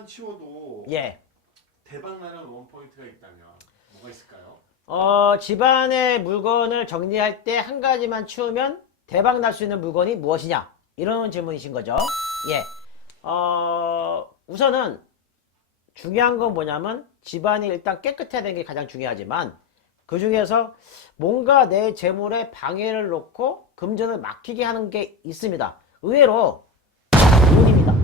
가지만 치워도 예. 대박 나는 원 포인트가 있다면 뭐가 있을까요? 어, 집안의 물건을 정리할 때 한 가지만 치우면 대박 날 수 있는 물건이 무엇이냐? 이런 질문이신 거죠. 예. 어, 우선은 중요한 건 뭐냐면 집안이 일단 깨끗해야 되는 게 가장 중요하지만 그 중에서 뭔가 내 재물에 방해를 놓고 금전을 막히게 하는 게 있습니다. 의외로 돈입니다.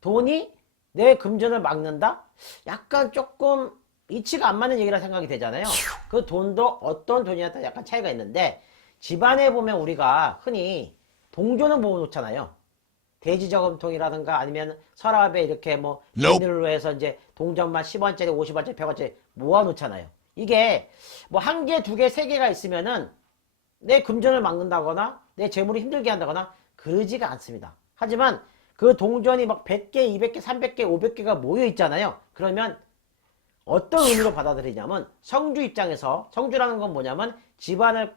돈이 내 금전을 막는다? 약간 조금 이치가 안 맞는 얘기라 생각이 되잖아요. 그 돈도 어떤 돈이냐에 따라 약간 차이가 있는데 집안에 보면 우리가 흔히 동전을 모아놓잖아요. 돼지저금통이라든가 아니면 서랍에 이렇게 뭐 비닐로 해서 이제 동전만 10원짜리, 50원짜리, 100원짜리 모아놓잖아요. 이게 뭐 한 개, 두 개, 세 개가 있으면은 내 금전을 막는다거나 내 재물을 힘들게 한다거나 그러지가 않습니다. 하지만 그 동전이 막 100개, 200개, 300개, 500개가 모여 있잖아요. 그러면 어떤 의미로 받아들이냐면 성주 입장에서 성주라는 건 뭐냐면 집안에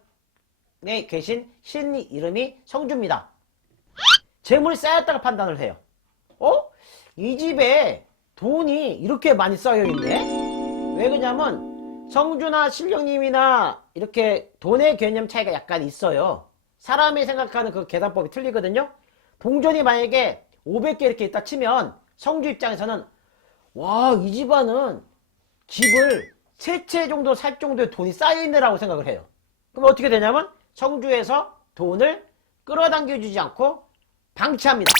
계신 신 이름이 성주입니다. 재물이 쌓였다고 판단을 해요. 어? 이 집에 돈이 이렇게 많이 쌓여 있네? 왜 그러냐면 성주나 신령님이나 이렇게 돈의 개념 차이가 약간 있어요. 사람이 생각하는 그 계산법이 틀리거든요. 동전이 만약에 500개 이렇게 있다 치면 성주 입장에서는 와, 이 집안은 집을 세 채 정도 살 정도의 돈이 쌓여있네라고 생각을 해요. 그럼 어떻게 되냐면 성주에서 돈을 끌어당겨주지 않고 방치합니다.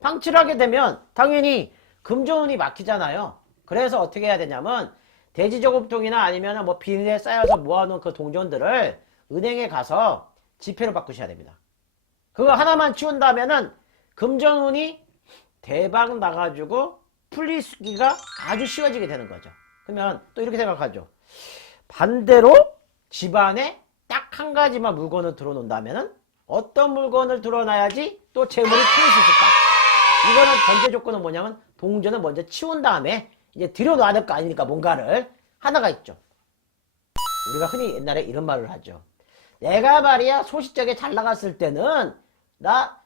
방치를 하게 되면 당연히 금전운이 막히잖아요. 그래서 어떻게 해야 되냐면 돼지저금통이나 아니면 뭐 비닐에 쌓여서 모아놓은 그 동전들을 은행에 가서 지폐로 바꾸셔야 됩니다. 그거 하나만 치운다면은 금전운이 대박 나가지고 풀리기가 아주 쉬워지게 되는 거죠. 그러면 또 이렇게 생각하죠. 반대로 집안에 딱 한 가지만 물건을 들어놓는다면은 어떤 물건을 들어놔야지 또 재물이 풀릴 수 있을까? 이거는 전제 조건은 뭐냐면 동전을 먼저 치운 다음에 이제 들여놔야 될 거 아니니까 뭔가를 하나가 있죠. 우리가 흔히 옛날에 이런 말을 하죠. 내가 말이야 소시적에 잘 나갔을 때는 나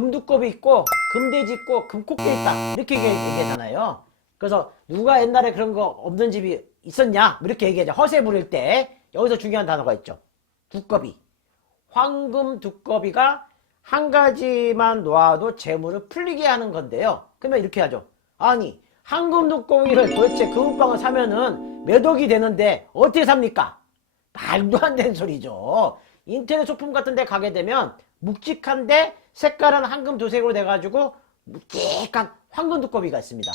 금두껍이 있고 금돼지 있고 금코끼 있다 이렇게 얘기- 얘기하잖아요. 그래서 누가 옛날에 그런 거 없는 집이 있었냐 뭐 이렇게 얘기하죠. 허세 부릴 때 여기서 중요한 단어가 있죠. 두꺼비. 황금 두꺼비가 한 가지만 놓아도 재물을 풀리게 하는 건데요. 그러면 이렇게 하죠. 아니 황금 두꺼비를 도대체 금방을 사면은 몇 억이 되는데 어떻게 삽니까? 말도 안 되는 소리죠. 인터넷 소품 같은 데 가게 되면 묵직한데 색깔은 황금 도색으로 돼가지고 묵직한 황금 두꺼비가 있습니다.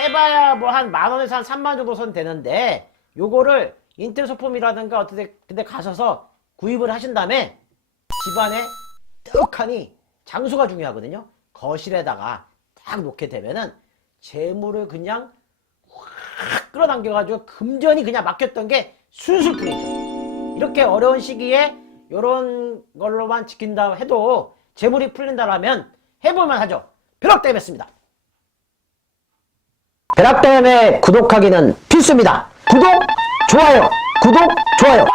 해봐야 뭐 한 만 원에서 한 3만 정도 선 되는데 요거를 인터넷 소품이라든가 어떻게 근데 가셔서 구입을 하신 다음에 집안에 떡하니 장소가 중요하거든요. 거실에다가 딱 놓게 되면은 재물을 그냥 확 끌어당겨가지고 금전이 그냥 막혔던 게 술술 풀리죠. 이렇게 어려운 시기에 이런 걸로만 지킨다 해도 재물이 풀린다라면 해볼만 하죠. 벼락댐이었습니다. 벼락댐에 구독하기는 필수입니다. 구독, 좋아요, 구독, 좋아요.